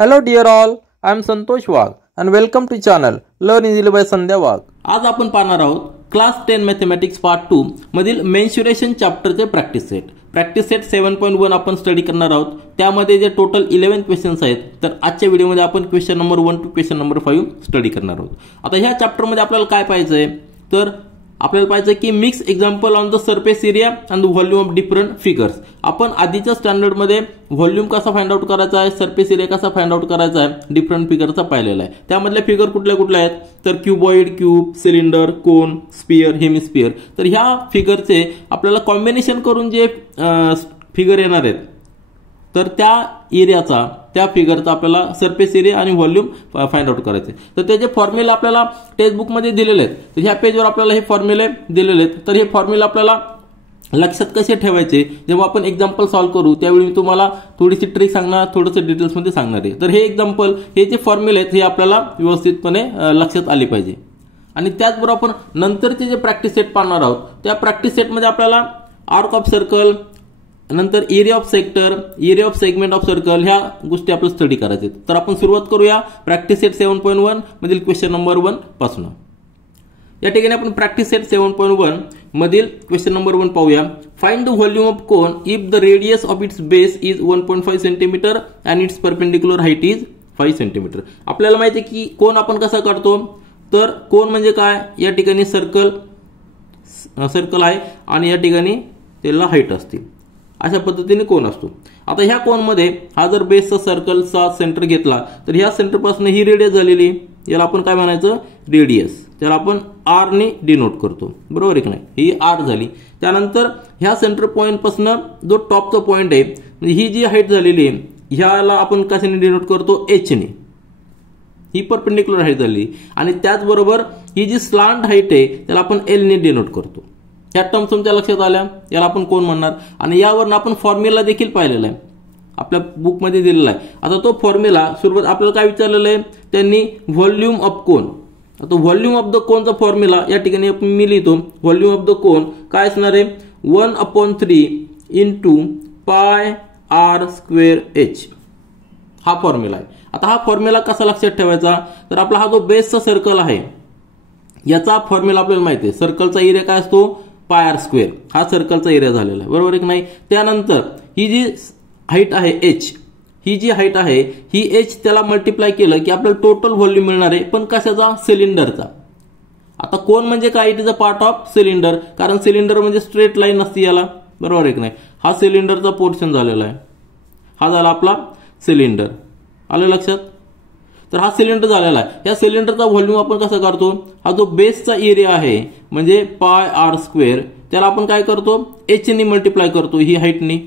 Hello dear all, I am Santosh Wagh and welcome to channel Learn Easily by संध्या वाघ। आज आपण पाहणार आहोत class 10 mathematics part 2 मधील mensuration चॅप्टरचे practice set 7.1 आपण study करणार आहोत। त्यामध्ये जे टोटल 11 क्वेश्चन्स आहेत तर आजच्या व्हिडिओमध्ये आपण question number 1 to question number 5 study करणार आहोत। आता ह्या चॅप्टर मध्ये आपल्याला काय पाहिजे तर आपल्याला पाहिजे की mix example on the surface area and the volume of different figures. आपण आधीच्या स्टँडर्ड मध्ये व्हॉल्यूम कसा फाइंड आउट करायचा आहे, सरफेस एरिया कसा फाइंड आउट करायचा आहे डिफरंट फिगरचा पाहिलेला आहे। त्यामधले फिगर कुठले आहेत तर क्यूबॉइड, क्यूब, सिलेंडर, कोन, स्फियर, हेमिस्फियर। तर ह्या फिगरचे आपल्याला कॉम्बिनेशन करून जे फिगर येणार आहेत तर त्या एरियाचा त्या फिगरचा आपल्याला सरफेस एरिया आणि व्हॉल्यूम फाइंड आउट करायचे। तर त्याचे फॉर्म्युला आपल्याला टेक्स्ट बुक मध्ये दिलेले आहेत। तर ह्या पेजवर आपल्याला हे फॉर्म्युले दिलेले आहेत। तर हे फॉर्म्युला आपल्याला लक्षात कसे ठेवायचे जेव्हा आपण एक्झाम्पल सॉल्व्ह करू त्यावेळी मी तुम्हाला थोडीशी ट्रिक सांगणार, थोडंसं डिटेल्स मध्ये सांगणार आहे। तर हे एक्झाम्पल हे जे फॉर्म्युले आहेत हे आपल्याला व्यवस्थितपणे लक्षात आले पाहिजे। आणि त्याचबरोबर आपण नंतरचे जे प्रॅक्टिस सेट पाहणार आहोत त्या प्रॅक्टिस सेट मध्ये आपल्याला आर्क ऑफ सर्कल, नंतर area of sector, area of segment of circle ह्या गोष्टी आपल्याला स्टडी करायचे। तर आपण सुरुवात करूया प्रॅक्टिस सेट 7.1 मधील क्वेश्चन नंबर 1 पासून। या ठिकाणी आपण प्रॅक्टिस सेट 7.1 मधील क्वेश्चन नंबर 1 पाहूया। Find the volume of cone if the radius of its base is 1.5 centimetre and it's perpendicular height is 5 centimetre. आपल्याला माहिती आहे की कोन आपण कसा काढतो तर कोन म्हणजे काय, या ठिकाणी सर्कल आहे आणि या ठिकाणी त्याला हाइट असते, अशा पद्धतीने कोन असतो। आता ह्या कोन मध्ये हा जर बेसचा सर्कलचा सेंटर घेतला तर ह्या सेंटर पासून ही रेडियस झालेली याला आपण काय म्हणायचं रेडियस, त्याला आपण आर ने डिनोट करतो, बरोबर आहे की नाही। ही आर झाली। त्यानंतर ह्या सेंटर पॉइंट पासून जो टॉपचा पॉइंट आहे म्हणजे ही जी हाइट झालेली आहे ह्याला आपण कशाने डिनोट करतो एच ने, ही परपेंडिक्युलर हाइट झाली। आणि त्याचबरोबर ही जी स्लांट हाइट आहे त्याला आपण एल ने डिनोट करतो। ह्या टर्म्स तुमच्या लक्षात आल्या, याला आपण कोण म्हणणार। आणि यावरून आपण फॉर्म्युला देखील पाहिलेला आहे, आपल्या बुक मध्ये दिलेला आहे। आता तो फॉर्म्युला सुरुवात आपल्याला काय विचारलेलं आहे त्यांनी व्हॉल्यूम ऑफ कोन। आता व्हॉल्यूम ऑफ द कोनचा फॉर्म्युला या ठिकाणी मी लिहितो। व्हॉल्यूम ऑफ द कोन काय असणार आहे 1/3 into pi R square H, हा फॉर्म्युला आहे। आता हा फॉर्म्युला कसा लक्षात ठेवायचा तर आपला हा जो बेसचा सर्कल आहे याचा फॉर्म्युला आपल्याला माहिती आहे। सर्कलचा एरिया काय असतो पाय आर स्क्वेअर, हा सर्कलचा एरिया झालेला आहे, बरोबर आहे की नाही। त्यानंतर ही जी हाइट आहे एच, ही जी हाइट आहे ही एच त्याला मल्टिप्लाय केलं की आपल्याला टोटल व्हॉल्यूम मिळणार आहे, पण कशाचा सिलेंडरचा। आता कोन म्हणजे काय it is a part of cylinder, कारण सिलेंडर म्हणजे स्ट्रेट लाईन असते याला, बरोबर आहे की नाही। हा सिलेंडरचा पोर्शन झालेला आहे, हा झाला आपला सिलेंडर, आलं लक्षात। तर हा सिलेंडर झालेला आहे। या सिलेंडरचा व्हॉल्यूम आपण कसा काढतो, हा जो बेसचा एरिया आहे म्हणजे पाय आर स्क्वेअर त्याला आपण काय करतो एच ने मल्टिप्लाय करतो ही हाइटनी,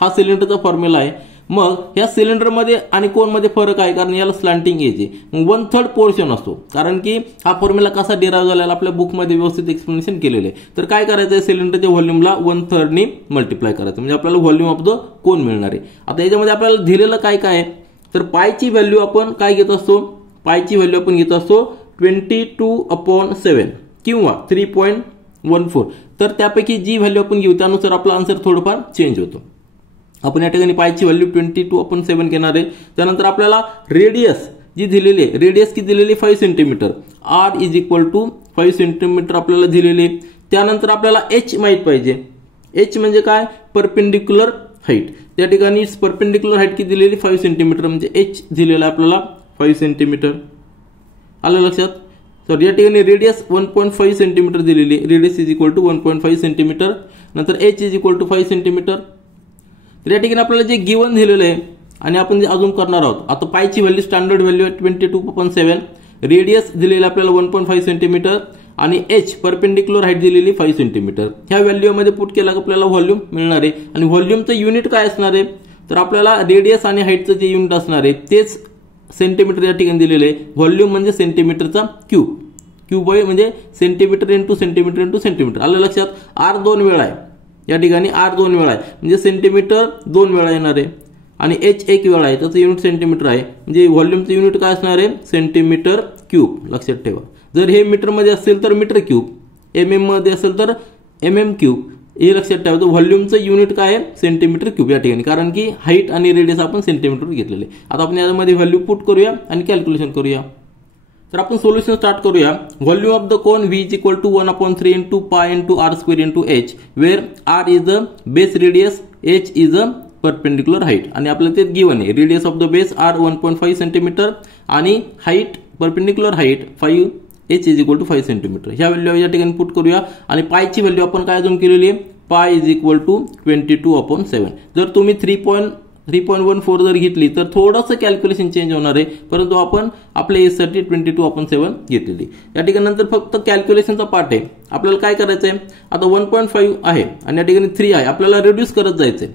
हा सिलेंडरचा फॉर्म्युला आहे। मग या सिलेंडर मध्ये आणि कोन मध्ये फरक आहे कारण याला स्लॅंटिंग एज आहे, मग 1/3 पोर्शन असतो। कारण की हा फॉर्म्युला कसा डिराइव्ह झालेला आपल्या बुक मध्ये व्यवस्थित एक्सप्लेनेशन केलेलं आहे। तर काय करायचं सिलेंडरच्या व्हॉल्यूमला 1/3 ने मल्टिप्लाय करायचं म्हणजे आपल्याला व्हॉल्यूम ऑफ द कोन मिळणार आहे। आता याच्यामध्ये आपल्याला दिलेलं काय काय आहे तर पायची व्हॅल्यू आपण काय घेत असतो, पायची व्हॅल्यू आपण घेत असतो 22/7 किंवा 3.14। तर त्यापैकी जी व्हॅल्यू आपण घेऊ त्यानुसार आपला आन्सर थोडंफार चेंज होतो। आपण या ठिकाणी पायची व्हॅल्यू 22/7 घेणार आहे। त्यानंतर आपल्याला रेडियस जी दिलेली आहे, रेडियस किती दिलेली 5 centimetre, R is equal to 5 centimetre आपल्याला दिलेली। त्यानंतर आपल्याला एच माहित पाहिजे, एच म्हणजे काय परपेंडिक्युलर हाइट, त्या ठिकाणी परपेंडिक्युलर हाइट किती दिलेली 5 सेंटीमीटर म्हणजे एच दिलेला आपल्याला 5 सेंटीमीटर, आलं लक्षात। तर या ठिकाणी रेडियस 1.5 सेंटीमीटर दिलेली, radius is equal to 1.5 centimetre, नंतर H is equal to 5 centimetre. तर या ठिकाणी आपल्याला जे गिवन दिलेलं आहे आणि आपण जे अजून करणार आहोत, आता पायची व्हॅल्यू स्टँडर्ड व्हॅल्यू आहे 22/7, रेडियस दिलेली आपल्याला 1.5 सेंटीमीटर आणि एच परपेंडिक्युलर हाइट दिलेली 5 सेंटीमीटर। ह्या व्हॅल्यू मध्ये पुट केला की आपल्याला व्हॉल्यूम मिळणार आहे। आणि व्हॉल्यूमचं युनिट काय असणार आहे तर आपल्याला रेडियस आणि हाइटचं जे युनिट असणार आहे तेच सेंटीमीटर या ठिकाणी दिलेले आहे। व्हॉल्यूम म्हणजे सेंटीमीटरचा क्यूब, क्यूब म्हणजे centimetre into centimetre into centimetre, आलं लक्षात। आर 2 वेळा आहे या ठिकाणी, आर 2 वेळा आहे म्हणजे सेंटीमीटर 2 वेळा येणार आहे आणि एच 1 वेळा आहे, त्याचं युनिट सेंटीमीटर आहे म्हणजे व्हॉल्यूमचं युनिट काय असणार आहे सेंटीमीटर क्यूब, लक्षात ठेवा। जर हे मीटर मध्ये असेल तर मीटर क्यूब, एमएम मध्ये असेल तर एमएम क्यूब, हे लक्षात ठेवायचं, व्हॉल्यूमचं युनिट काय आहे सेंटीमीटर क्यूब या ठिकाणी, कारण की हाईट आणि रेडियस आपण सेंटीमीटर घेतलेले. आता आपण यामध्ये व्हॅल्यू पुट करूया आणि कॅल्क्युलेशन करूया. तर आपण सोल्युशन स्टार्ट करूया. Volume of the cone V is equal to 1/3 into pi into R square into H, where R is the base radius, H is a perpendicular height. आणि आपल्याला ते given आहे, radius of the base R 1.5 centimetre आणि height perpendicular height 5 H is equal to 5 centimetre. ह्या value या ठिकाणी put करूया. आणि पायची व्हॅल्यू आपण काय अजून केलेली आहे, पाय इज इक्वल टू 22/7. जर तुम्ही 3.14 जर घेतली तर थोडंसं कॅल्क्युलेशन चेंज होणार आहे, परंतु आपण आपल्या एजसाठी 22/7 घेतलेली. या ठिकाणी नंतर फक्त कॅल्क्युलेशनचा पार्ट आहे. आपल्याला काय करायचं आहे, आता 1.5 आहे आणि या ठिकाणी 3 आहे, आपल्याला रिड्यूस करत जायचंय.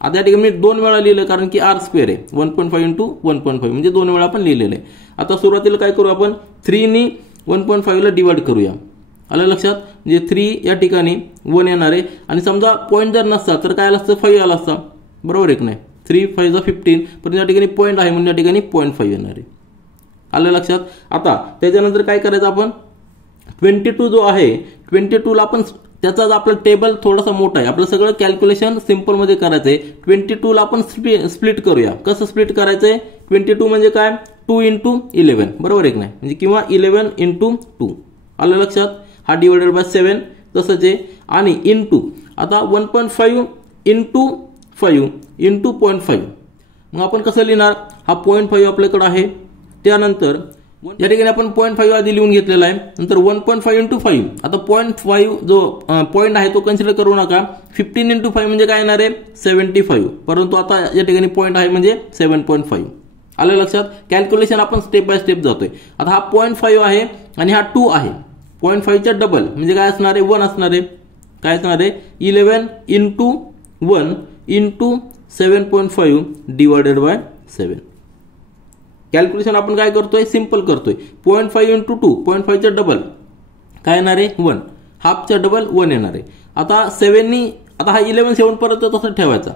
आता या ठिकाणी मी 2 वेळा लिहिलं, कारण की आर स्क्वेअर आहे, 1.5 इंटू 1.5 म्हणजे 2 वेळा आपण लिहिलेलं आहे. आता सुरुवातीला काय करू, आपण 3 नी 1.5 ला डिवाइड करूया. आलं लक्षात, म्हणजे 3 या ठिकाणी 1 येणार आहे आणि समजा पॉईंट जर नसता तर काय आला असतं, 5 आला असता, बरोबर आहे की नाही. 3 5 15, पण या ठिकाणी पॉईंट आहे म्हणून या ठिकाणी 0.5 येणार आहे. आलं लक्षात. आता त्याच्यानंतर काय करायचं, आपण 22 जो आहे 22 ला आपण त्याचा आपलं टेबल थोडासा मोठा आहे, आपलं सगळं कॅल्क्युलेशन सिंपल मध्ये करायचंय. 22 ला आपण स्प्लिट करूया. कसं स्प्लिट करायचंय, 22 म्हणजे काय 2 इंटू 11, बरोबर आहे की नाही, म्हणजे किंवा 11 इंटू 2. आलं लक्षात. हा डिवायडेड बाय 7 तसंच आहे. आणि इंटू आता 1.5 इंटू 5 इंटू 0.5, मग आपण कसं लिहिणार, हा 0.5 आपल्याकडे आहे. त्यानंतर या ठिकाणी आपण 0.5 आधी लिहून घेतलेला आहे. नंतर 1.5 इंटू 5, आता 0.5 जो पॉईंट आहे तो कन्सिडर करू नका. 15 इंटू 5 म्हणजे काय येणार आहे 75, परंतु आता या ठिकाणी पॉईंट आहे म्हणजे 7.5. आलं लक्षात. कॅल्क्युलेशन आपण स्टेप बाय स्टेप जातोय. आता हा 0.5 आहे आणि हा 2 आहे, 0.5च्या डबल म्हणजे काय असणार आहे 1 असणार आहे. काय असणार आहे 11 into 1 into 7.5 divided by 7. Calculation आपण काय करतोय, सिंपल करतोय. 0.5 इंटू 2, 0.5च्या डबल काय येणार आहे 1, हाफच्या डबल 1 येणार आहे. आता 7 नी, आता हा 11 7 परत तसं ठेवायचा,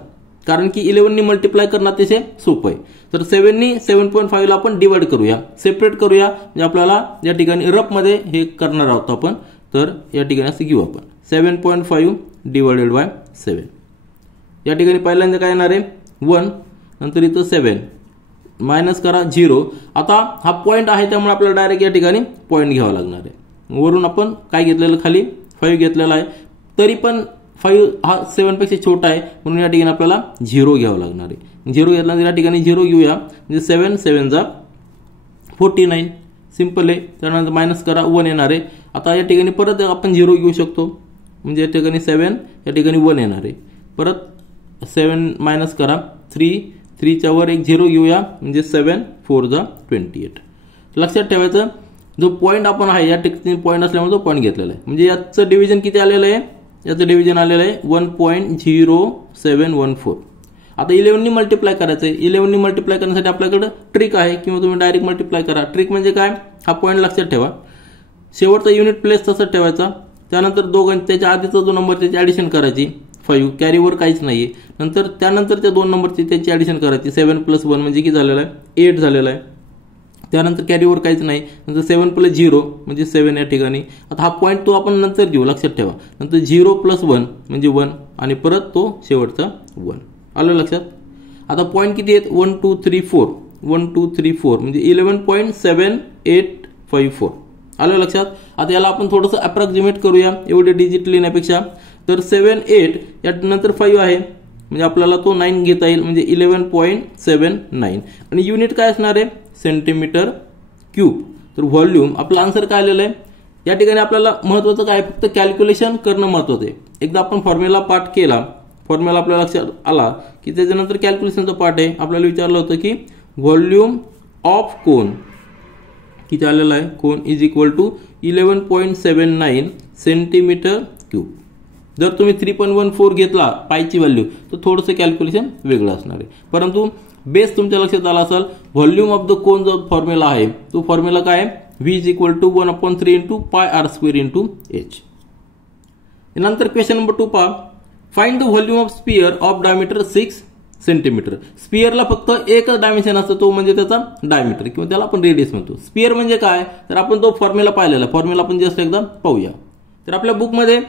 कारण की 11 नी मल्टिप्लाय करणं अतिशय सोपं आहे. तर 7 नी 7.5 ला आपण डिवाइड करूया, सेपरेट करूया, म्हणजे आपल्याला या ठिकाणी रफ मध्ये हे करणार आहोत आपण. तर या ठिकाणी असं घेऊ आपण 7.5 डिवाइडेड बाय 7. या ठिकाणी पहिल्यांदा काय येणार आहे 1, नंतर इथं 7 मायनस करा 0. आता हा पॉईंट आहे त्यामुळे आपल्याला डायरेक्ट या ठिकाणी पॉईंट घ्यावा लागणार आहे. वरून आपण काय घेतलेलं, खाली 5 घेतलेला आहे, तरी पण 5 हा 7 पेक्षा छोटा आहे म्हणून या ठिकाणी आपल्याला 0 घ्यावं लागणार आहे. 0 घेतला या ठिकाणी 0 घेऊया, म्हणजे 7 7 जा 49, सिंपल आहे. त्यानंतर मायनस करा 1 येणार आहे. आता या ठिकाणी परत आपण 0 घेऊ शकतो, म्हणजे या ठिकाणी 7 या ठिकाणी 1 येणार आहे. परत 7 मायनस करा 3 च्या वर एक 0 घेऊया, म्हणजे 7 4 जा 28. लक्षात ठेवायचं, जो पॉईंट आपण आहे या ठिकाणी पॉईंट असल्यामुळे तो पॉईंट घेतलेला आहे. म्हणजे याचं डिव्हिजन किती आलेलं आहे, याचं डिव्हिजन आलेलं आहे 1.0714. आता 11 नी मल्टिप्लाय करायचं आहे. 11 नी मल्टिप्लाय करण्यासाठी आपल्याकडे ट्रिक आहे, किंवा तुम्ही डायरेक्ट मल्टिप्लाय करा. ट्रिक म्हणजे काय, हा पॉईंट लक्षात ठेवा, शेवटचा युनिट प्लेस तसंच ठेवायचा. त्यानंतर त्याच्या आधीचा जो नंबर त्याची ऍडिशन करायची 5, कॅरीवर काहीच नाहीये. नंतर त्यानंतर त्या 2 नंबरची त्याची ऍडिशन करायची, 7 + 1 म्हणजे किती झालेला आहे 8 झालेला आहे. त्यानंतर कॅरीवर काहीच नाही, नंतर 7 + 0 म्हणजे 7 या ठिकाणी. आता हा पॉईंट तो आपण नंतर घेऊ, लक्षात ठेवा. नंतर 0 + 1 म्हणजे 1 आणि परत तो शेवटचा 1. आलं लक्षात. आता पॉईंट किती आहेत 1 2 3 4, 1 2 3 4 म्हणजे 11.7854. आलं लक्षात. आता याला आपण थोडंसं अप्रॉक्सिमेट करूया, एवढे डिजिट लिहिण्यापेक्षा. तर 7 8 या नंतर 5 आहे, म्हणजे आपल्याला तो 9 घेता येईल, म्हणजे 11.79. आणि युनिट काय असणार आहे सेंटीमीटर क्यूब. तर व्हॉल्यूम आपलं आन्सर काय आलेलं आहे. या ठिकाणी आपल्याला महत्वाचं काय, फक्त कॅल्क्युलेशन करणं महत्वाचं आहे. एकदा आपण फॉर्म्युला पार्ट केला, फॉर्म्युला आपल्या लक्षात आला की त्याच्यानंतर कॅल्क्युलेशनचा पार्ट आहे. आपल्याला विचारलं होतं की व्हॉल्यूम ऑफ कोन किती आलेला आहे, cone is equal to 11.79 centimetre cube. जर तुम्ही 3.14 घेतला पायची व्हॅल्यू तर थोडंसं कॅल्क्युलेशन वेगळं असणार आहे, परंतु बेस तुमच्या लक्षात आला असेल. व्हॉल्यूम ऑफ द कोन जो फॉर्म्युला आहे तो फॉर्म्युला काय आहे, V is equal to 1/3 into pi R square into H. नंतर क्वेश्चन नंबर 2 पहा. Find the volume of sphere of diameter 6 centimetre. स्पियरला फक्त एकच डायमेन्शन असतं, तो म्हणजे त्याचा डायमीटर, किंवा त्याला आपण रेडियस म्हणतो. स्पियर म्हणजे काय, तर आपण तो फॉर्म्युला पाहिलेला, फॉर्म्युला आपण जस्ट एकदा पाहूया. तर आपल्या बुकमध्ये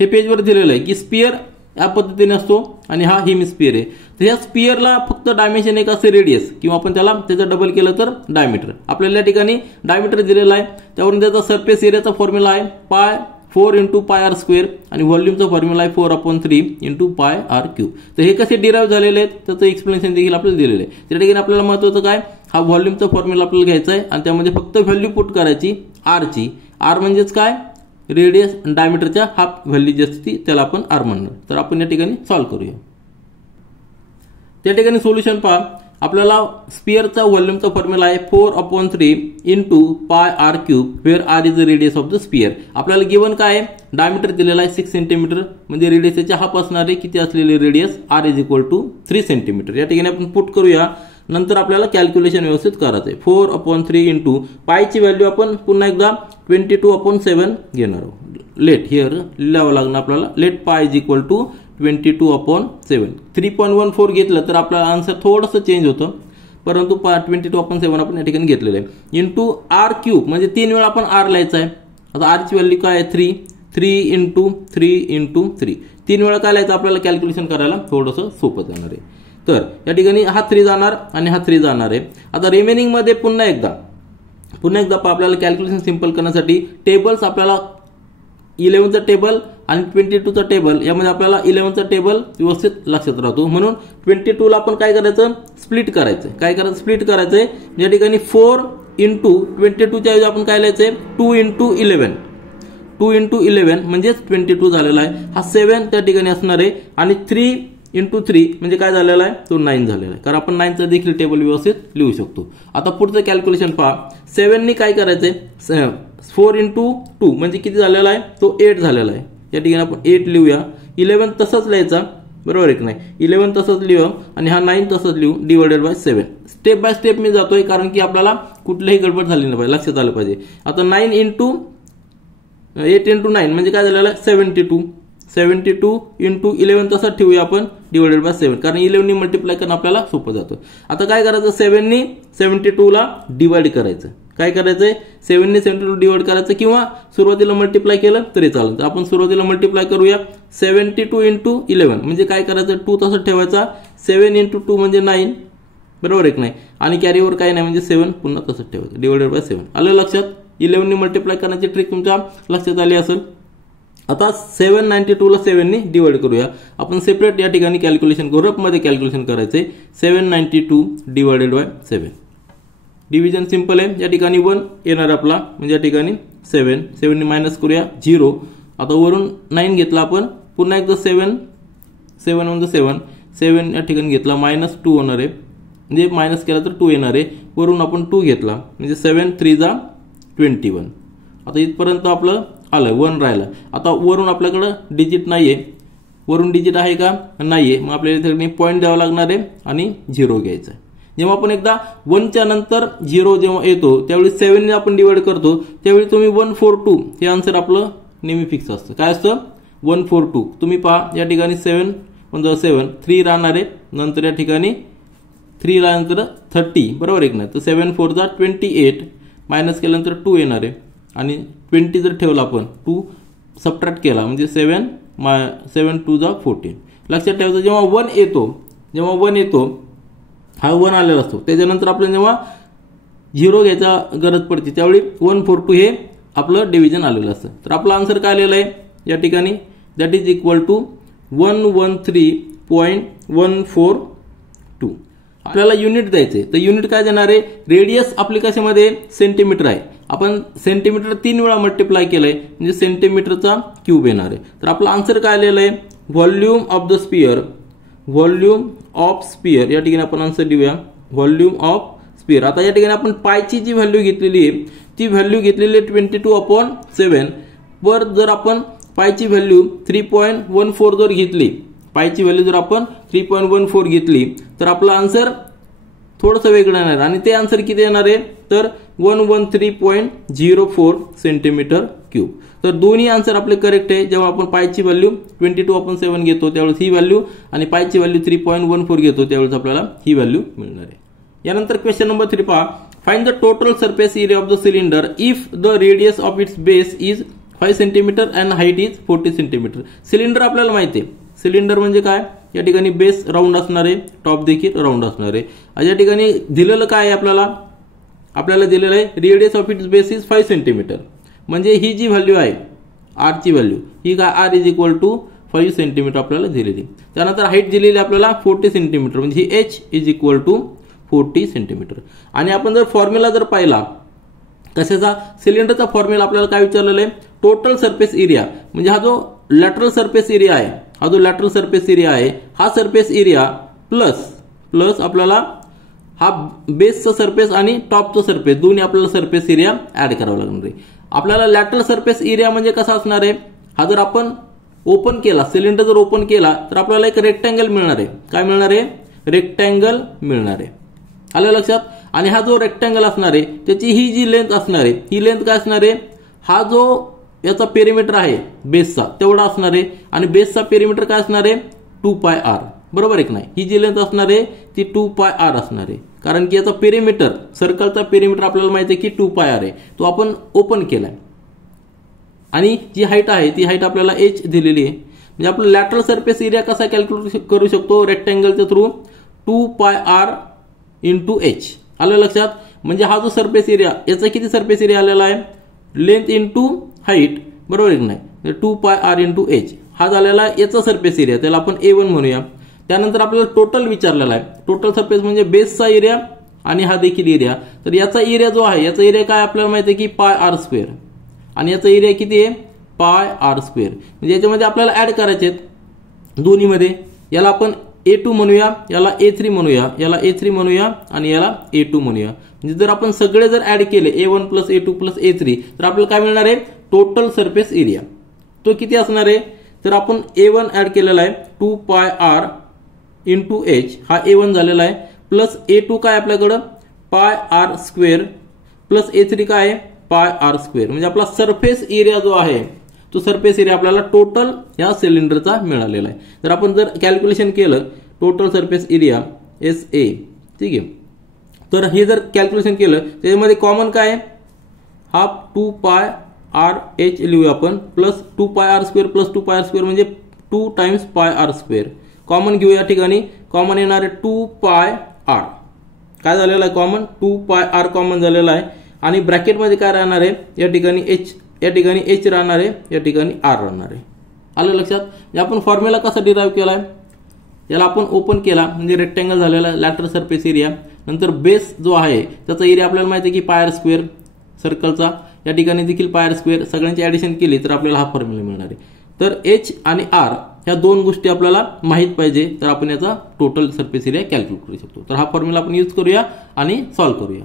हे पेजवर दिलेलं आहे की स्पियर या पद्धतीने असतो आणि हा हेमिस्फियर आहे. तर या स्पियरला फक्त डायमेन्शन एक असते रेडियस, किंवा आपण त्याला त्याचं डबल केलं तर डायमीटर. आपल्याला या ठिकाणी डायमीटर दिलेला आहे, त्यावरून त्याचा सरफेस एरियाचा फॉर्म्युला आहे पाय 4 × पाय आर स्क्वेअर आणि व्हॉल्यूमचा फॉर्म्युला आहे 4/3 × पाय आर क्यूब. तर हे कसे डिराईव्ह झालेले आहेत त्याचं एक्सप्लेनेशन देखील आपल्याला दिलेलं आहे. त्या ठिकाणी आपल्याला महत्त्वाचं काय, हा व्हॉल्यूमचा फॉर्म्युला आपल्याला घ्यायचा आहे आणि त्यामध्ये फक्त व्हॅल्यू पुट करायची आरची. आर म्हणजेच काय, रेडियस डायमीटरच्या हाफ व्हॅल्यू जी असते त्याला आपण आर म्हणणार. तर आपण या ठिकाणी सॉल्व्ह करूया. त्या ठिकाणी सोल्युशन पहा, आपल्याला स्पियरचा व्हॉल्यूमचा फॉर्म्युला आहे 4/3 × pi R cube, where R is the radius of the sphere. आपल्याला गिवन काय आहे, डायमीटर दिलेला आहे 6 सेंटीमीटर, म्हणजे रेडियसच्या हाफ असणारे किती असलेले radius R is equal to 3 centimetre. या ठिकाणी आपण पुट करूया. नंतर आपल्याला कॅल्क्युलेशन व्यवस्थित करायचं आहे. 4/3 × पायची व्हॅल्यू आपण पुन्हा एकदा 22/7 घेणार आहोत. लेट हिअर लिहावं लागणार आपल्याला. लेट पाय इज इक्वल टू 22/7. 3.14 घेतलं तर आपला आन्सर थोडंसं चेंज होतं, परंतु 22/7 आपण या ठिकाणी घेतलेलं आहे. इंटू आर क्यूब म्हणजे 3 वेळा आपण आर लिहायचं आहे. आता आरची व्हॅल्यू काय आहे 3. 3 × 3 × 3 3 वेळा काय लिहायचं आपल्याला कॅल्क्युलेशन करायला थोडंसं सोपं जाणार आहे. तर या ठिकाणी हा 3 जाणार आणि हा 3 जाणार आहे. आता रिमेनिंग मध्ये पुन्हा एकदा आपल्याला कॅल्क्युलेशन सिंपल करण्यासाठी टेबल्स आपल्याला 11चा टेबल आणि 22चा टेबल, यामध्ये आपल्याला 11चा टेबल व्यवस्थित लक्षात राहतो. म्हणून 22ला आपण काय करायचं, स्प्लिट करायचं. काय करायचं, स्प्लिट करायचंय. या ठिकाणी 4 × 22च्या ऐवजी आपण काय लिहायचंय 2 × 11. 2 × 11 म्हणजेच 22 झालेला आहे. हा 7 त्या ठिकाणी असणार आहे आणि 3 × 3 म्हणजे काय झालेला आहे, तो 9 झालेला आहे. कारण आपण 9चा देखील टेबल व्यवस्थित लिहू शकतो. आता पुढचं कॅल्क्युलेशन पहा. 7नी काय करायचंय, 4 × 2 म्हणजे किती झालेला आहे, तो 8 झालेला आहे. या ठिकाणी आपण 8 लिहूया. 11 तसंच लिहायचा, बरोबर आहे की नाही. 11 तसंच लिहू आणि हा 9 तसंच लिहू, divided by 7. Step by step मी जातोय कारण की आपल्याला कुठलीही गडबड झाली नाही पाहिजे, लक्षात आलं पाहिजे. आता 9 × 8 × 9 म्हणजे काय झालेलं आहे 72. 72 × 11 तसंच ठेवूया आपण, डिवायडेड बाय 7. कारण 11नी मल्टिप्लाय करणं आपल्याला सोपं जातं. आता काय करायचं, 7नी 72ला डिवाइड करायचं. काय करायचंय, 7नी 72 डिवाइड करायचं, किंवा सुरुवातीला मल्टिप्लाय केलं तरी चालेल. तर आपण सुरुवातीला मल्टिप्लाय करूया. 72 × 11 म्हणजे काय करायचं, 2 तसंच ठेवायचा. 7 × 2 म्हणजे 9, बरोबर आहे की नाही. आणि कॅरीवर काय नाही म्हणजे 7 पुन्हा तसंच ठेवायचं, डिवायडेड बाय 7. आलं लक्षात. 11नी मल्टिप्लाय करण्याची ट्रिक तुमच्या लक्षात आली असेल. आता 792ला 7नी डिवाइड करूया. आपण सेपरेट या ठिकाणी कॅल्क्युलेशन करू, रफमध्ये कॅल्क्युलेशन करायचे. 792 डिवायडेड बाय 7. डिव्हिजन सिंपल आहे. या ठिकाणी 1 येणार आपला, म्हणजे या ठिकाणी 7नी मायनस करूया 0. आता वरून 9 घेतला आपण, पुन्हा एकदा 7 × 7 या ठिकाणी घेतला, -2 होणार आहे. म्हणजे मायनस केला तर 2 येणार आहे. वरून आपण 2 घेतला म्हणजे 7 × 3 = 21. आता इथपर्यंत आपलं आलं, 1 राहिला. आता वरून आपल्याकडं डिजिट नाहीये, वरून डिजिट आहे का नाहीये, मग आपल्याला इथे पॉईंट द्यावा लागणार आहे आणि 0 घ्यायचा. जेव्हा आपण एकदा 1च्या नंतर 0 जेव्हा येतो त्यावेळी 7ने आपण डिवाइड करतो, त्यावेळी तुम्ही 142 हे आन्सर आपलं नेहमी फिक्स असतं. काय असतं, 142. तुम्ही पहा या ठिकाणी 7 × 7 3 राहणार आहे. नंतर या ठिकाणी 3 राहिल्यानंतर 30, बरोबर आहे ना. तर 7 × 4 = 28, मायनस केल्यानंतर 2 येणार आहे. आणि 20 जर ठेवला आपण, 2 सबट्रॅक्ट केला म्हणजे 7 × 2 = 14. लक्षात ठेवायचं, जेव्हा 1 येतो हा 1 आलेला असतो, त्याच्यानंतर आपल्याला जेव्हा 0 घ्यायचा गरज पडते त्यावेळी 142 हे आपलं डिव्हिजन आलेलं असतं. तर आपला आन्सर काय आलेला आहे या ठिकाणी, दॅट इज इक्वल टू 113.142. आपल्याला युनिट द्यायचे, तर युनिट काय देणार आहे, रेडियस आपली कशामध्ये सेंटीमीटर आहे. आपण सेंटीमीटर 3 वेळा मल्टिप्लाय केलंय म्हणजे सेंटीमीटरचा क्यूब येणार आहे. तर आपला आन्सर काय आलेला आहे, volume of the sphere. Volume of sphere या ठिकाणी आपण आन्सर देऊया, व्हॉल्यूम ऑफ स्पियर. आता या ठिकाणी आपण पायची जी व्हॅल्यू घेतलेली आहे ती व्हॅल्यू घेतलेली आहे 22/7. वर जर आपण पायची व्हॅल्यू 3.14 जर घेतली, पायची व्हॅल्यू जर आपण 3.14 घेतली तर आपला आन्सर थोडंसं वेगळं येणार आणि ते आन्सर किती येणार आहे तर 113.04 सेंटीमीटर क्यूब. तर दोन्ही आन्सर आपले करेक्ट आहे. जेव्हा आपण पायची व्हॅल्यू 22/7 घेतो त्यावेळेस ही व्हॅल्यू आणि पायची व्हॅल्यू 3.14 घेतो त्यावेळेस आपल्याला ही व्हॅल्यू मिळणार आहे. यानंतर क्वेश्चन नंबर 3 पहा. Find the total surface area of the cylinder if the radius of its base is 5 centimetre and height is 40 centimetre. Cylinder आपल्याला माहिती आहे. सिलेंडर म्हणजे काय, या ठिकाणी बेस राऊंड असणार आहे, टॉप देखील राऊंड असणार आहे. या ठिकाणी दिलेलं काय आहे आपल्याला दिलेलं आहे radius of its base is 5 centimetre. म्हणजे ही जी व्हॅल्यू आहे आर ची व्हॅल्यू ही काय R is equal to 5 centimetre आपल्याला दिलेली. त्यानंतर हाईट दिलेली आपल्याला 40 सेंटीमीटर म्हणजे ही H is equal to 40 centimetre. आणि आपण जर फॉर्म्युला जर पाहिला कशाचा, सिलेंडरचा फॉर्म्युला आपल्याला काय विचारलेला आहे, टोटल सरफेस एरिया म्हणजे हा जो लॅटरल सरफेस एरिया आहे, हा जो लॅटरल सरफेस एरिया आहे हा सरफेस एरिया प्लस आपल्याला हा बेसचा सरफेस आणि टॉपचा सरफेस दोन्ही आपल्याला सरफेस एरिया ऍड करावा लागणार आहे. आपल्याला लॅटरल सरफेस एरिया म्हणजे कसा असणार आहे, हा जर आपण ओपन केला, सिलेंडर जर ओपन केला तर आपल्याला एक रेक्टँगल मिळणार आहे. काय मिळणार आहे, रेक्टँगल मिळणार आहे. आलं लक्षात. आणि हा जो रेक्टँगल असणार आहे त्याची ही जी लेंथ असणार आहे, ही लेंथ काय असणार आहे, हा जो याचा पेरिमीटर आहे बेसचा तेवढा असणार आहे. आणि बेसचा पेरिमीटर काय असणार आहे 2πr, बरोबर आहे की नाही. ही जी लेंथ असणार आहे ती 2πr असणार आहे. कारण की याचा पेरिमीटर, सर्कलचा पेरिमीटर आपल्याला माहिती आहे की 2πr आहे, तो आपण ओपन केलाय. आणि जी हाईट आहे ती हाईट आपल्याला h दिलेली आहे. म्हणजे आपण लॅटरल सरफेस एरिया कसा कॅल्क्युलेट करू शकतो, रेक्टँगलच्या थ्रू 2πr इंटू h. आलं लक्षात. म्हणजे हा जो सरफेस एरिया, याचा किती सरफेस एरिया आलेला आहे, लेंथ इंटू हाईट, बरोबर आहे की नाही, 2πr इंटू h हा झालेला आहे याचा सरफेस एरिया, त्याला आपण A1 म्हणूया. त्यानंतर आपल्याला टोटल विचारलेला आहे, टोटल सरफेस म्हणजे बेसचा एरिया आणि हा देखील एरिया. तर याचा एरिया जो आहे, याचा एरिया काय आपल्याला माहिती आहे की πr², आणि याचा एरिया किती आहे πr². म्हणजे याच्यामध्ये आपल्याला ऍड करायचे आहेत दोन्हीमध्ये. याला आपण A2 म्हणूया, याला A3 म्हणूया, याला A3 म्हणूया आणि याला A2 म्हणूया. म्हणजे जर आपण सगळे जर ऍड केले A1 plus A2 plus A3 तर आपल्याला काय मिळणार आहे, टोटल सरफेस एरिया. तो किती असणार आहे, तर आपण A1 ऍड केलेला आहे 2πr इंटू h, हा A1 झालेला आहे, प्लस A2 काय आपल्याकडं πr² प्लस A3 काय आहे πr². म्हणजे आपला सरफेस एरिया जो आहे तो सरफेस एरिया आपल्याला टोटल या सिलेंडरचा मिळालेला आहे. जर आपण जर कॅल्क्युलेशन केलं टोटल सरफेस एरिया SA, ठीक आहे, तर हे जर कॅल्क्युलेशन केलं त्याच्यामध्ये कॉमन काय आहे, हा 2πrh लिहूया आपण, प्लस 2πr² प्लस 2πr² म्हणजे 2 टाइम्स πr². कॉमन घेऊ या ठिकाणी, कॉमन येणार आहे 2πr. काय झालेला आहे कॉमन, 2πr कॉमन झालेला आहे. आणि ब्रॅकेटमध्ये काय राहणार आहे, या ठिकाणी h, या ठिकाणी h राहणार आहे, या ठिकाणी r राहणार आहे. आलं लक्षात. आपण फॉर्म्युला कसा डिराईव्ह केलाय, याला आपण ओपन केला म्हणजे रेक्टँगल झालेला लॅटरल सरफेस एरिया. नंतर बेस जो आहे त्याचा एरिया आपल्याला माहिती आहे की πr² सर्कलचा, या ठिकाणी देखील πr², सगळ्यांची ऍडिशन केली तर आपल्याला हा फॉर्म्युला मिळणार आहे. तर h आणि r ह्या दोन गोष्टी आपल्याला माहित पाहिजे तर आपण याचा टोटल सरफेस एरिया कॅल्क्युलेट करू शकतो. तर हा फॉर्म्युला आपण यूज करूया आणि सॉल्व्ह करूया.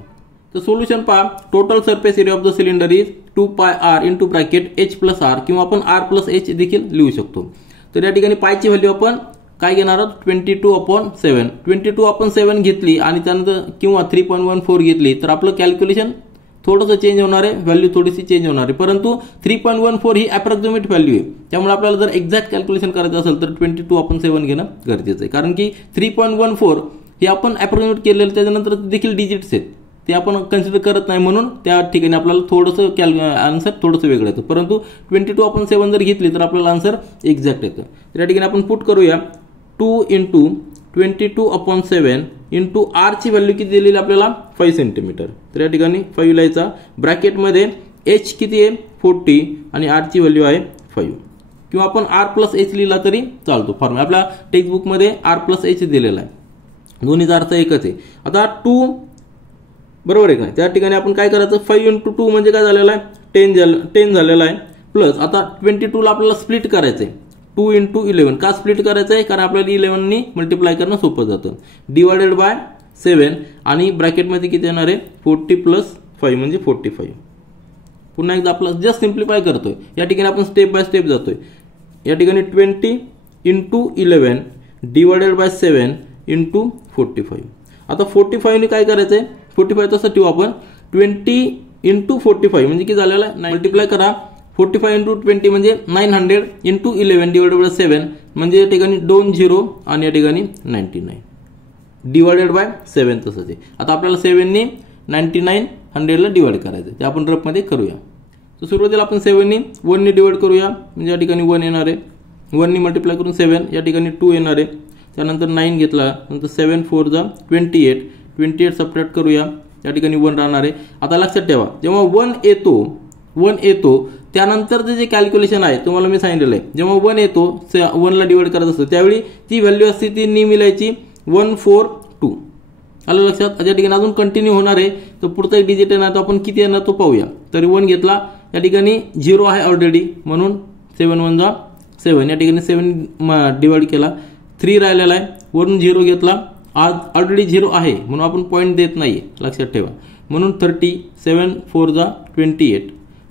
तर सोल्युशन पहा, total surface area of the cylinder is 2πr into bracket h plus r, किंवा आपण r प्लस h देखील लिहू शकतो. तर या ठिकाणी पायची व्हॅल्यू आपण काय घेणार आहोत 22/7. 22/7 घेतली आणि त्यानंतर किंवा 3.14 घेतली तर आपलं कॅल्क्युलेशन थोडंसं चेंज होणार आहे, व्हॅल्यू थोडीशी चेंज होणार आहे. परंतु 3.14 ही अप्रॉक्सिमेट व्हॅल्यू आहे, त्यामुळे आपल्याला जर एक्झॅक्ट कॅल्क्युलेशन करायचं असेल तर 22/7 घेणं गरजेचं आहे. कारण की 3.14 हे आपण अप्रॉक्सिमेट केलेलं, त्याच्यानंतर देखील डिजिट्स आहेत ते आपण कन्सिडर करत नाही, म्हणून त्या ठिकाणी आपल्याला थोडंसं आन्सर थोडंसं वेगळं येतं. परंतु 22/7 जर घेतली तर आपल्याला आन्सर एक्झॅक्ट येतं. तर या ठिकाणी आपण पुट करूया 2 इंटू 22/7 इंटू r ची व्हॅल्यू किती दिलेली आपल्याला 5 सेंटीमीटर. तर या ठिकाणी 5 लिहायचा, ब्रॅकेटमध्ये h किती आहे 40 आणि r ची व्हॅल्यू आहे 5, किंवा आपण r प्लस h लिहिला तरी चालतो. फॉर्म्युला आपल्या टेक्स्टबुकमध्ये r प्लस h दिलेला आहे, दोन्हीचा अर्थ एकच आहे. आता 2 बरोबर आहे का, त्या ठिकाणी आपण काय करायचं 5 इंटू 2 म्हणजे काय झालेला आहे 10 झालेला आहे. प्लस आता 22 ला आपल्याला स्प्लिट करायचंय 2 इंटू 11. का स्प्लिट करायचं आहे, कारण आपल्याला 11 नी मल्टिप्लाय करणं सोपं जातं. डिवायडेड बाय 7 आणि ब्रॅकेटमध्ये किती येणार आहे 40 प्लस 5 म्हणजे 45. पुन्हा एकदा आपलं जस्ट सिम्प्लिफाय करतोय, या ठिकाणी आपण स्टेप बाय स्टेप जातोय. या ठिकाणी 20 इंटू 11 डिवायडेड बाय 7 इंटू 45. आता 45 ने काय करायचंय, 45 तसं ठेवू आपण, 20 इंटू 45 म्हणजे किती झालेला आहे, मल्टिप्लाय करा 45 इंटू 20 म्हणजे 900 इंटू 11 डिवायडेड बाय 7 म्हणजे या ठिकाणी 2 0 आणि या ठिकाणी 99 डिवायडेड बाय 7 तसंच आहे. आता आपल्याला 7 ने 99 100 ला डिवाइड करायचं, ते आपण रफ मध्ये करूया. तर सुरुवातीला आपण 7नी 1नी डिवाइड करूया, म्हणजे या ठिकाणी 1 येणार आहे. 1नी मल्टिप्लाय करून 7, या ठिकाणी 2 येणार आहे. त्यानंतर 9 घेतला, नंतर 7 4 जा 28, 28 सबट्रॅक्ट करूया, या ठिकाणी 1 राहणार आहे. आता लक्षात ठेवा, जेव्हा 1 येतो त्यानंतरचं जे कॅल्क्युलेशन आहे तुम्हाला मी सांगितलेलं आहे, जेव्हा 1 येतो 1ला डिवाइड करत असतो त्यावेळी ती व्हॅल्यू असते ती नेहमी लिहायची 142. आलं लक्षात. या ठिकाणी अजून कंटिन्यू होणार आहे. तर पुढचा एक डिजिट येणार, तो आपण किती येणार तो पाहूया. तरी 1 घेतला, या ठिकाणी 0 आहे ऑलरेडी, म्हणून 7 1 जा 7, या ठिकाणी 7 डिवाइड केला, 3 राहिलेला आहे, वरून 0 घेतला, आज ऑलरेडी 0 आहे म्हणून आपण पॉईंट देत नाही, लक्षात ठेवा. म्हणून 30, 7 4 जा 28.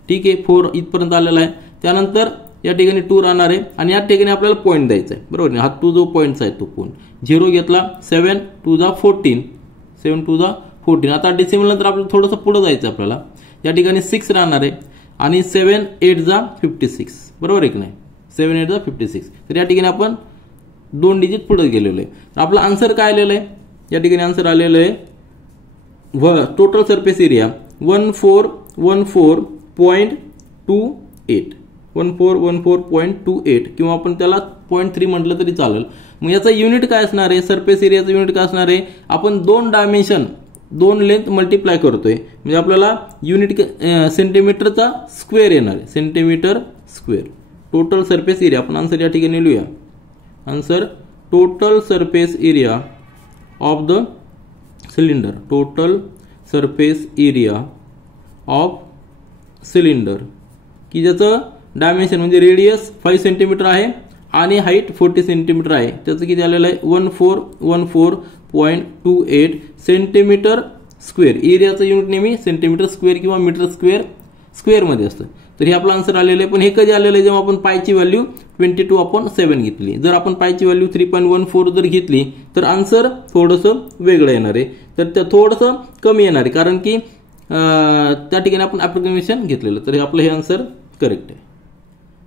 ठीक आहे, 4 इथपर्यंत आलेला आहे. त्यानंतर या ठिकाणी 2 राहणार आहे आणि या ठिकाणी आपल्याला पॉईंट द्यायचा आहे, बरोबर. हा 2 जो पॉईंटचा आहे तो कोण 0 घेतला, 7 2 जा 14, 7 2 जा 14. आता डेसिमल नंतर आपल्याला थोडंसं पुढे जायचं आपल्याला. या ठिकाणी 6 राहणार आहे आणि 7 8 जा 56, बरोबर आहे की नाही. 7 8 जा 56. तर या ठिकाणी आपण 2 डिजिट पुढे गेलेलो आहे. तर आपला आन्सर काय आलेलं आहे, या ठिकाणी आन्सर आलेलं आहे टोटल सरफेस एरिया 1414.28, 1414.28 किंवा आपण त्याला 0.3 म्हटलं तरी चालेल. मग याचा युनिट काय असणार आहे, सरफेस एरियाचं युनिट काय असणार आहे, आपण 2 डायमेन्शन 2 लेंथ मल्टिप्लाय करतोय, म्हणजे आपल्याला युनिट सेंटीमीटरचा स्क्वेअर येणार आहे, centimetre square. Total surface area आपण आन्सर या ठिकाणी लिहूया. Answer total surface area of the cylinder, total surface area of cylinder, की ज्याचं डायमेन्शन म्हणजे रेडियस 5 सेंटीमीटर आहे आणि हाईट 40 सेंटीमीटर आहे. त्याचं किती आलेलं आहे 1414.28 सेंटीमीटर स्क्वेअर. एरियाचं युनिट नेहमी सेंटीमीटर स्क्वेअर किंवा मीटर स्क्वेअरमध्ये असतं. तर हे आपलं आन्सर आलेलं आहे. पण हे कधी आलेलं आहे, जेव्हा आपण पायची व्हॅल्यू 22/7 घेतली. जर आपण पायची व्हॅल्यू 3.14 जर घेतली तर आन्सर थोडंसं वेगळं येणार आहे, तर ते थोडंसं कमी येणार आहे, कारण की त्या ठिकाणी आपण अप्रोक्सिमेशन घेतलेलं. तर हे आपलं हे आन्सर करेक्ट आहे.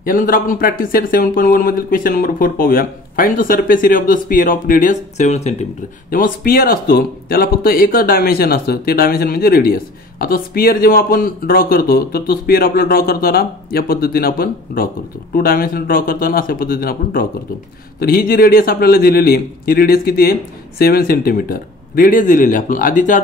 यानंतर आपण प्रॅक्टिस सेट 7.1 मधील क्वेश्चन नंबर 4 पाहूया. Find the surface area of the sphere of radius 7 centimetre. जेव्हा स्पियर असतो त्याला फक्त एकच डायमेन्शन असतं, ते डायमेन्शन म्हणजे रेडियस. आता स्पियर जेव्हा आपण ड्रॉ करतो तर तो स्पियर आपल्याला ड्रॉ करताना या पद्धतीने आपण ड्रॉ करतो, 2 डायमेन्शन ड्रॉ करताना अशा पद्धतीने आपण ड्रॉ करतो. तर ही जी रेडियस आपल्याला दिलेली आहे, ही रेडियस किती आहे 7 सेंटीमीटर रेडियस दिलेली आहे. आपल्याला आधीच्या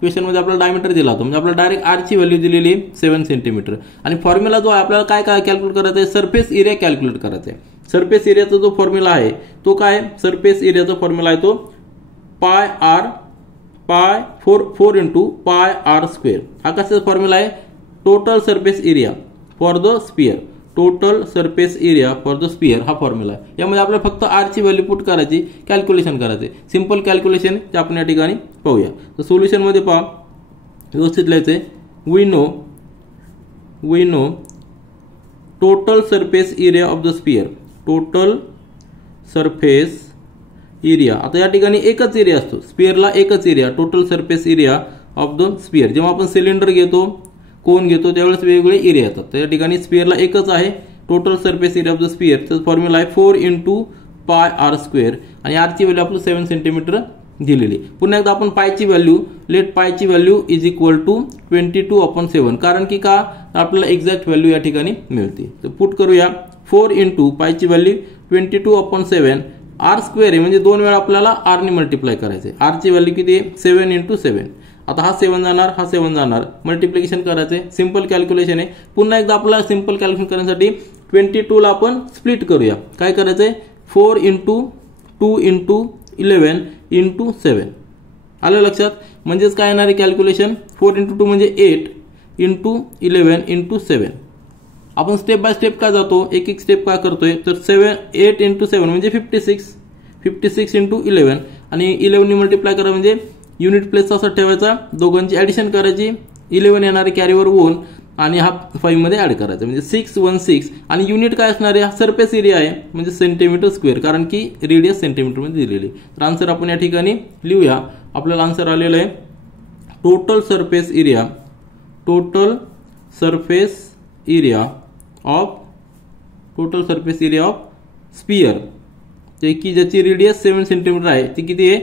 क्वेश्चन मध्ये आपल्याला डायमीटर दिला होता, म्हणजे आपल्याला डायरेक्ट आर ची व्हॅल्यू दिलेली आहे 7 सेंटीमीटर. आणि फॉर्म्युला जो आहे आपल्याला काय काय कॅल्क्युलेट करायचं आहे, सरफेस एरिया कॅल्क्युलेट करायचा आहे. सरफेस एरियाचा जो फॉर्म्युला आहे तो काय, सरफेस एरियाचा फॉर्म्युला आहे तो पाय 4 इंटू पाय आर स्क्वेअर. हा कशाचा फॉर्म्युला आहे, total surface area for the sphere, total surface area for the sphere हा फॉर्म्युला आहे. यामध्ये आपल्याला फक्त आर ची व्हॅल्यू पुट करायची, कॅल्क्युलेशन करायचे, सिंपल कॅल्क्युलेशन ते आपण या ठिकाणी पाहूया. तर सोल्युशन मध्ये पहा, व्यवस्थित लिहायचे. We know total surface area of the sphere, total surface area. आता या ठिकाणी एकच एरिया असतो, स्पियरला एकच area, total surface area of the sphere. जेव्हा आपण सिलेंडर घेतो, कोन घेतो, त्यावेळेस वेगवेगळे एरिया येतात. तर या ठिकाणी स्पियरला एकच आहे total surface area of the sphere. त्याचा फॉर्म्युला आहे 4 इंटू पाय आर स्क्वेअर आणि आरची व्हॅल्यू आपलं 7 सेंटीमीटर दिलेली. पुन्हा एकदा आपण पायची व्हॅल्यू, लेट पायची व्हॅल्यू इज इक्वल टू 22/7, कारण की का आपल्याला एक्झॅक्ट व्हॅल्यू या ठिकाणी मिळते. तर पुट करूया 4 इंटू पायची व्हॅल्यू 22/7, आर स्क्वेअर आहे म्हणजे 2 वेळा आपल्याला आर ने मल्टिप्लाय करायचे. आरची व्हॅल्यू किती आहे 7 इंटू 7. आता हा 7 जाणार, हा 7 जाणार, मल्टिप्लिकेशन करायचे, सिंपल कॅल्क्युलेशन आहे. पुन्हा एकदा आपल्याला सिंपल कॅल्क्युलेशन करण्यासाठी 22 ला आपण स्प्लिट करूया. काय करायचंय 4 इंटू 2 इंटू 11 इंटू 7. आलं लक्षात. म्हणजेच काय येणार आहे कॅल्क्युलेशन, 4 इंटू 2 म्हणजे 8 इंटू 11 इंटू 7. आपण स्टेप बाय स्टेप काय जातो, एक एक स्टेप काय करतोय, तर 8 इंटू 7 म्हणजे 56 इंटू 11 आणि 11 ने मल्टिप्लाय करा म्हणजे युनिट प्लेस असा ठेवायचा, दोघांची ऍडिशन करायची, 11 येणारे कॅरीवर 1 आणि हा 5 मध्ये ऍड करायचा म्हणजे 616. आणि युनिट काय असणार आहे, हा सरफेस एरिया आहे म्हणजे सेंटीमीटर स्क्वेअर, कारण की रेडियस सेंटीमीटर मध्ये दिलेली. तर आन्सर आपण या ठिकाणी लिहूया. आपल्याला आन्सर आलेलं आहे total surface area, total surface area of sphere, की ज्याची रेडियस 7 सेंटीमीटर आहे ती किती आहे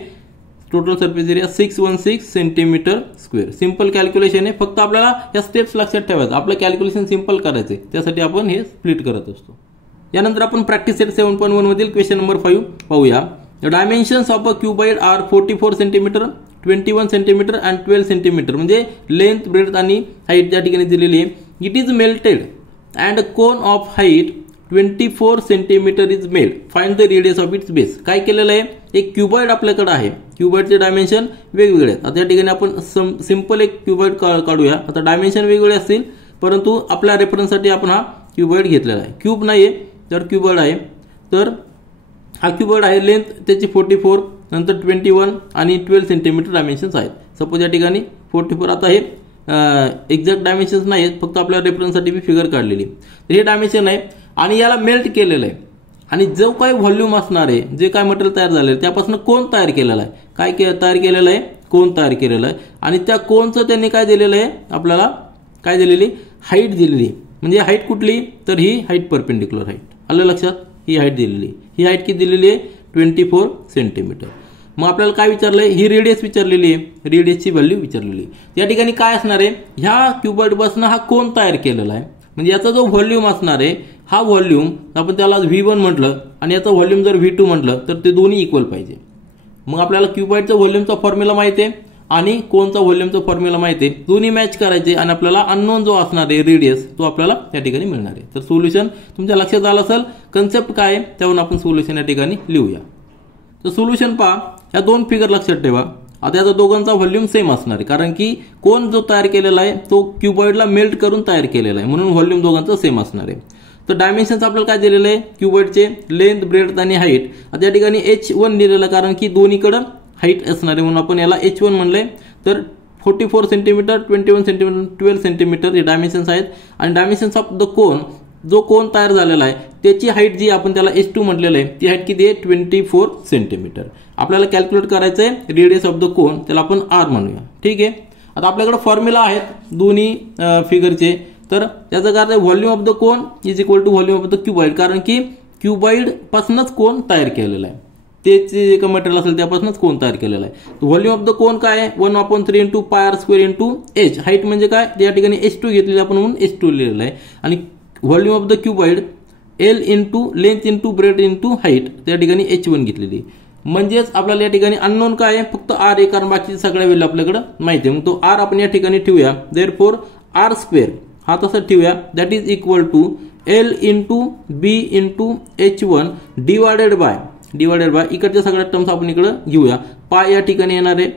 total surface area 616 centimetre square. Simple calculation आहे, फक्त आपल्याला या स्टेप्स लक्षात ठेवायचं. आपलं कॅल्क्युलेशन सिंपल करायचं आहे, त्यासाठी आपण हे स्प्लिट करत असतो. यानंतर आपण प्रॅक्टिस सेट 7.1 मधील क्वेश्चन नंबर 5 पाहूया. The dimensions of a cuboid are 44 centimetre, 21 centimetre and 12 centimetre. म्हणजे लेंथ, ब्रेड्थ आणि हाईट त्या ठिकाणी दिलेली आहे. It is melted and cone of height 24 centimetre is made. Find the radius of its base. काय केलेलं आहे, एक क्यूबॉइड आपल्याकडे आहे. क्यूबॉइडचे डायमेन्शन वेगवेगळे आहेत. आता या ठिकाणी आपण सिंपल एक क्यूबॉइड काढूया. आता डायमेन्शन वेगवेगळे असतील, परंतु आपल्या रेफरन्ससाठी आपण हा क्यूबॉइड घेतलेला आहे. क्यूब नाहीये तर क्यूबॉइड आहे. तर हा क्यूबॉइड आहे. लेंथ त्याची 44, नंतर 21 आणि 12 सेंटीमीटर डायमेन्शन्स आहेत. सपोज या ठिकाणी 44. आता हे एक्झॅक्ट डायमेन्शन्स नाही आहेत, फक्त आपल्या रेफरन्ससाठी मी फिगर काढलेली. तर हे डायमेन्शन आहे आणि याला मेल्ट केलेलं आहे. आणि जो काही व्हॉल्यूम असणार आहे, जे काय मटेरियल तयार झालेलं आहे, त्यापासून कोन तयार केलेला आहे. काय तयार केलेलं आहे, कोन तयार केलेलं आहे. आणि त्या कोनचं त्यांनी काय दिलेलं आहे, आपल्याला काय दिलेली, हाईट दिलेली. म्हणजे हाईट कुठली, तर ही हाईट परपेंडिक्युलर हाईट. आलं लक्षात, ही हाईट दिलेली. ही हाईट किती दिलेली आहे, 24 सेंटीमीटर. मग आपल्याला काय विचारलंय, ही रेडियस विचारलेली आहे, रेडियसची व्हॅल्यू विचारलेली आहे. या ठिकाणी काय असणार आहे, ह्या क्यूबॉइडपासून हा कोन तयार केलेला आहे. म्हणजे याचा जो व्हॉल्यूम असणार आहे, हा व्हॉल्यूम आपण त्याला V1 म्हटलं आणि याचा व्हॉल्यूम जर V2 म्हटलं तर ते दोन्ही इक्वल पाहिजे. मग आपल्याला क्यूबॉइडचा व्हॉल्यूमचा फॉर्म्युला माहिती आहे आणि कोनचा व्हॉल्यूमचा फॉर्म्युला माहिती आहे. दोन्ही मॅच करायचे आणि आपल्याला अननोन जो असणार आहे रेडियस, तो आपल्याला या ठिकाणी मिळणार आहे. तर सोल्युशन तुमच्या लक्षात आलं असेल, कन्सेप्ट काय आहे त्यावरून आपण सोल्युशन या ठिकाणी लिहूया. तर सोल्युशन पहा, या दोन फिगर लक्षात ठेवा. आता याचा दोघांचा व्हॉल्यूम सेम असणार आहे, कारण की कोन जो तयार केलेला आहे तो क्यूबॉइडला मेल्ट करून तयार केलेला आहे, म्हणून व्हॉल्यूम दोघांचा सेम असणार आहे. तर डायमेन्शन्स आपल्याला काय दिलेलं आहे, क्यूबॉइडचे लेंथ, ब्रेड्थ आणि हाईट. आता या ठिकाणी H1 दिलेलं आहे, कारण की दोन्हीकडे हाईट असणार आहे, म्हणून आपण याला H1 म्हणलंय. तर 44 सेंटीमीटर, 21 सेंटीमीटर, 12 सेंटीमीटर हे डायमेन्शन्स आहेत. आणि डायमेन्शन्स ऑफ द कोन, जो कोन तयार झालेला आहे त्याची हाईट जी आपण त्याला H2 म्हटलेलं आहे, ती हाईट किती आहे, 24 सेंटीमीटर. आपल्याला कॅल्क्युलेट करायचं आहे रेडियस ऑफ द कोन, त्याला आपण R म्हणूया. ठीक आहे. आता आपल्याकडे फॉर्म्युला आहेत दोन्ही फिगरचे. तर त्याचा काय आहे, volume of the cone is equal to volume of the cuboid, कारण की क्यूबॉइड पासूनच कोन तयार केलेला आहे. त्याचे जे काही मटेरियल असेल त्यापासूनच कोन तयार केलेला आहे. व्हॉल्यूम ऑफ द कोन काय आहे, 1/3 into pi R square into H. Height म्हणजे काय, या ठिकाणी H2 घेतलेली आपण, म्हणून H2 लिहिलेलं आहे. आणि volume of the cuboid L into length into breadth into height, त्या ठिकाणी H1 घेतलेली. म्हणजेच आपल्याला या ठिकाणी अननोन काय आहे, फक्त R आहे, कारण बाकीच्या सगळ्या व्हॅल्यू आपल्याकडे माहिती आहे. मग तो R आपण या ठिकाणी ठेवूया. देअरफॉर R स्क्वेअर हा तसं ठेवूया, that is equal to L into B into H1 divided by इकडच्या सगळ्या टर्म्स आपण इकडे घेऊया. पाय या ठिकाणी येणार आहे,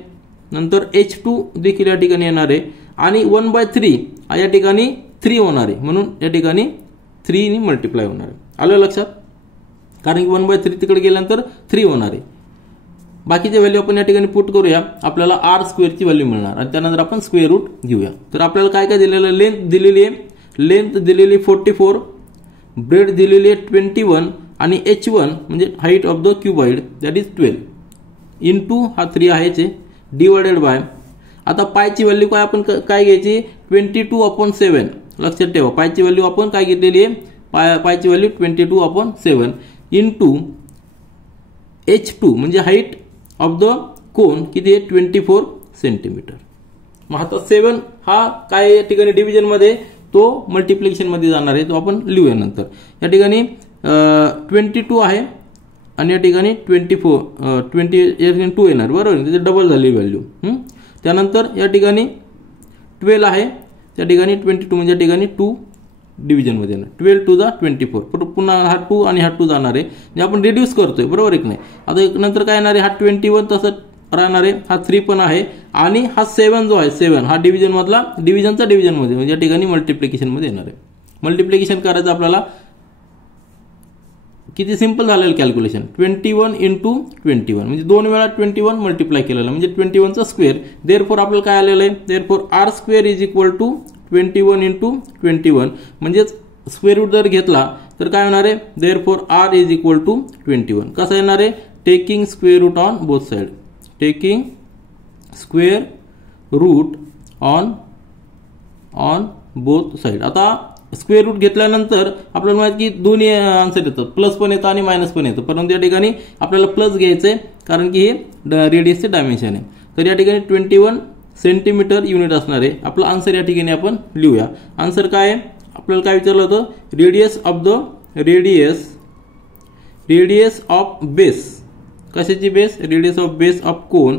नंतर H2 देखील या ठिकाणी येणार आहे, आणि 1/3 या ठिकाणी 3 होणार आहे, म्हणून या ठिकाणी 3 ने मल्टिप्लाय होणार आहे. आलं लक्षात, कारण की 1/3 तिकडे गेल्यानंतर 3 होणार आहे. बाकीचे व्हॅल्यू आपण या ठिकाणी पुट करूया, आपल्याला R स्क्वेअरची व्हॅल्यू मिळणार आणि त्यानंतर आपण स्क्वेअर रूट घेऊया. तर आपल्याला काय काय दिलेलं आहे, लेंथ दिलेली 44, ब्रेड दिलेली 21 आणि H1 म्हणजे height of the cuboid that is 12 into हा 3 आहे डिवायडेड बाय. आता पायची व्हॅल्यू काय आपण काय घ्यायची, 22/7. लक्षात ठेवा, पायची व्हॅल्यू आपण काय घेतलेली आहे, पायची व्हॅल्यू 22/7 इंटू H2 म्हणजे हाईट ऑफ द कोन किती आहे, 24 सेंटीमीटर. मग आता 7 हा काय या ठिकाणी डिव्हिजन मध्ये, तो मल्टिप्लिकेशन मध्ये जाणार आहे, तो आपण लिहूया नंतर. या ठिकाणी 22 आहे आणि या ठिकाणी 2 येणार, बरोबर, त्याचे डबल झाली व्हॅल्यू. त्यानंतर या ठिकाणी 12 आहे, त्या ठिकाणी 22 म्हणजे या ठिकाणी 2 डिव्हिजन मध्ये येणार, 12 to the 24. पुन्हा हा 2 आणि हा 2 जाणार आहे, म्हणजे आपण रिड्यूस करतोय, बरोबर आहे की नाही. आता नंतर काय येणार आहे, हा 21 तसं राहणार आहे, हा 3 पण आहे, आणि हा 7 जो आहे 7 हा डिव्हिजन मधला डिव्हिजनचा डिव्हिजन मध्ये, म्हणजे या ठिकाणी मल्टिप्लिकेशन मध्ये येणार आहे. मल्टिप्लिकेशन करायचं आपल्याला, किती सिंपल झालेलं कॅल्क्युलेशन, 21 इंटू 21 म्हणजे 2 वेळा 21 मल्टिप्लाय केलेलं, म्हणजे 21चा स्क्वेअर. देअरफॉर आपल्याला काय आलेलं आहे, therefore R square is equal to 21 into 21, म्हणजेच स्क्वेअर रूट जर घेतला तर काय होणार आहे, therefore R is equal to 21. कसं येणार आहे, taking square root on both side, taking square root on both side. आता स्क्वेअर रूट घेतल्यानंतर आपल्याला माहिती की दोन्ही आन्सर येतात, प्लस पण येतं आणि मायनस पण येतं, परंतु या ठिकाणी आपल्याला प्लस घ्यायचं आहे कारण की हे रेडियसचे डायमेन्शन आहे. तर या ठिकाणी 21 सेंटीमीटर युनिट असणार आहे. आपला आन्सर या ठिकाणी आपण लिहूया. आन्सर काय आहे, आपल्याला काय विचारलं होतं, रेडियस ऑफ बेस, कशाची base, radius of base of cone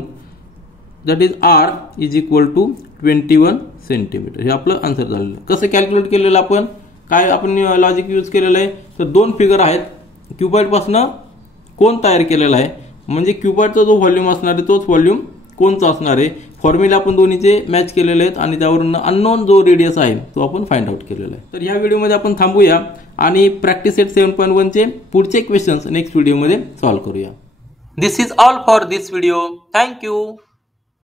that is R is equal to 21 centimetre. हे आपलं आन्सर झालेलं. कसं कॅल्क्युलेट केलेलं आपण, काय आपण लॉजिक यूज केलेलं आहे, तर दोन फिगर आहेत, क्युबॉइडपासून कोन तयार केलेला आहे, म्हणजे क्युबॉइडचा जो व्हॉल्यूम असणार आहे तोच व्हॉल्यूम कोनचा असणार आहे. फॉर्म्युला आपण दोन्हीचे मॅच केलेले आहेत आणि त्यावरून अननोन जो रेडियस आहे तो आपण फाइंड आउट केलेला आहे. तर ह्या व्हिडिओमध्ये आपण थांबूया आणि प्रॅक्टिस सेट 7.1 चे पुढचे क्वेश्चन्स नेक्स्ट व्हिडिओमध्ये सॉल्व्ह करूया. This is all for this video. Thank you.